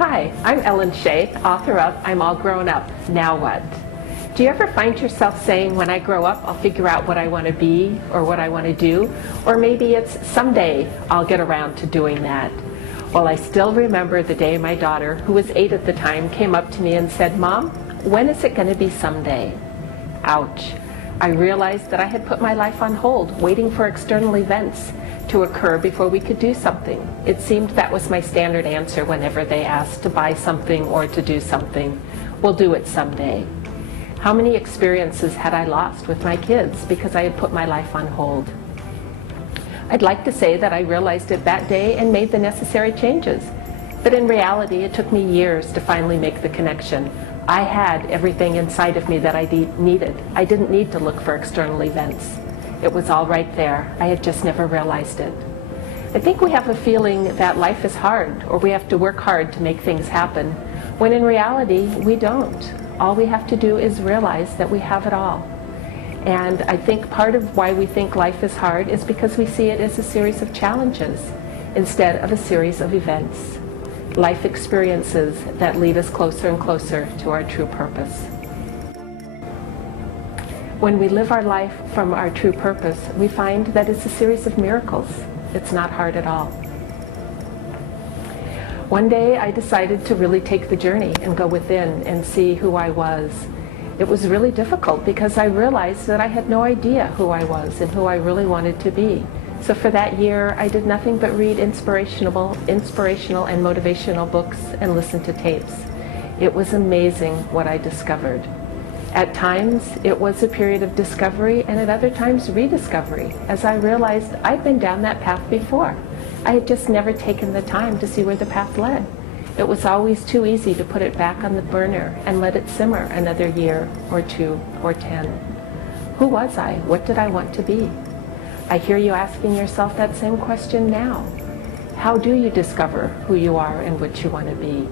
Hi, I'm Ellen Shea, author of I'm All Grown Up, Now What? Do you ever find yourself saying, when I grow up, I'll figure out what I want to be or what I want to do? Or maybe it's someday I'll get around to doing that. Well, I still remember the day my daughter, who was 8 at the time, came up to me and said, Mom, when is it going to be someday? Ouch. I realized that I had put my life on hold, waiting for external events to occur before we could do something. It seemed that was my standard answer whenever they asked to buy something or to do something. We'll do it someday. How many experiences had I lost with my kids because I had put my life on hold? I'd like to say that I realized it that day and made the necessary changes. But in reality, it took me years to finally make the connection. I had everything inside of me that I needed. I didn't need to look for external events. It was all right there. I had just never realized it. I think we have a feeling that life is hard, or we have to work hard to make things happen, when in reality, we don't. All we have to do is realize that we have it all. And I think part of why we think life is hard is because we see it as a series of challenges instead of a series of events. Life experiences that lead us closer and closer to our true purpose. When we live our life from our true purpose, we find that it's a series of miracles. It's not hard at all. One day I decided to really take the journey and go within and see who I was. It was really difficult because I realized that I had no idea who I was and who I really wanted to be. So for that year, I did nothing but read inspirational and motivational books and listen to tapes. It was amazing what I discovered. At times, it was a period of discovery, and at other times, rediscovery, as I realized I'd been down that path before. I had just never taken the time to see where the path led. It was always too easy to put it back on the burner and let it simmer another year or 2 or 10. Who was I? What did I want to be? I hear you asking yourself that same question now. How do you discover who you are and what you want to be?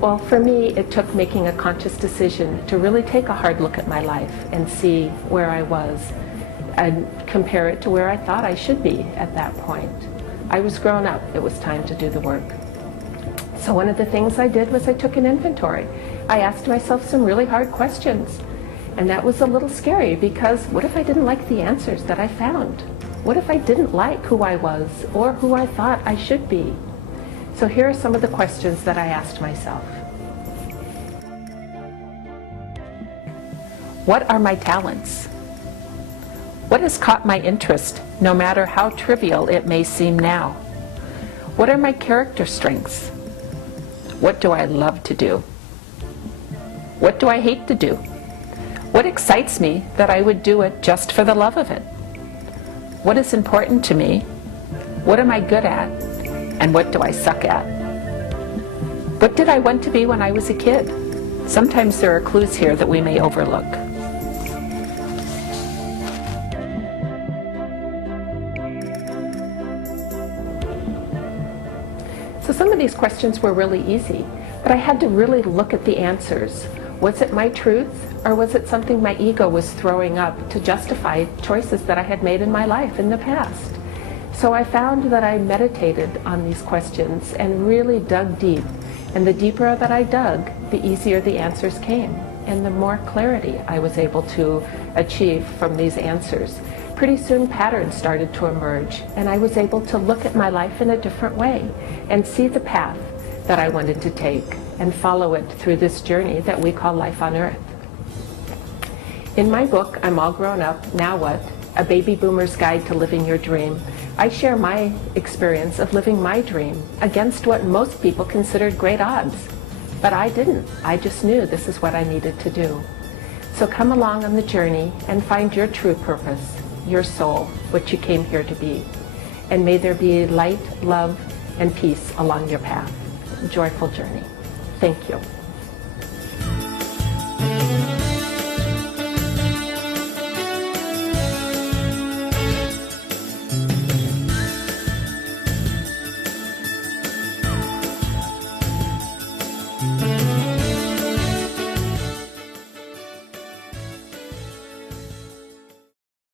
Well, for me, it took making a conscious decision to really take a hard look at my life and see where I was and compare it to where I thought I should be at that point. I was grown up. It was time to do the work. So one of the things I did was I took an inventory. I asked myself some really hard questions. And that was a little scary because what if I didn't like the answers that I found? What if I didn't like who I was or who I thought I should be? So here are some of the questions that I asked myself. What are my talents? What has caught my interest, no matter how trivial it may seem now? What are my character strengths? What do I love to do? What do I hate to do? What excites me that I would do it just for the love of it? What is important to me? What am I good at? And what do I suck at? What did I want to be when I was a kid? Sometimes there are clues here that we may overlook. So some of these questions were really easy, but I had to really look at the answers. Was it my truth, or was it something my ego was throwing up to justify choices that I had made in my life in the past? So I found that I meditated on these questions and really dug deep. And the deeper that I dug, the easier the answers came, and the more clarity I was able to achieve from these answers. Pretty soon patterns started to emerge, and I was able to look at my life in a different way and see the path that I wanted to take and follow it through this journey that we call life on Earth. In my book, I'm All Grown Up, Now What? A Baby Boomer's Guide to Living Your Dream, I share my experience of living my dream against what most people considered great odds. But I didn't. I just knew this is what I needed to do. So come along on the journey and find your true purpose, your soul, what you came here to be. And may there be light, love, and peace along your path. Joyful journey. Thank you. Mm-hmm.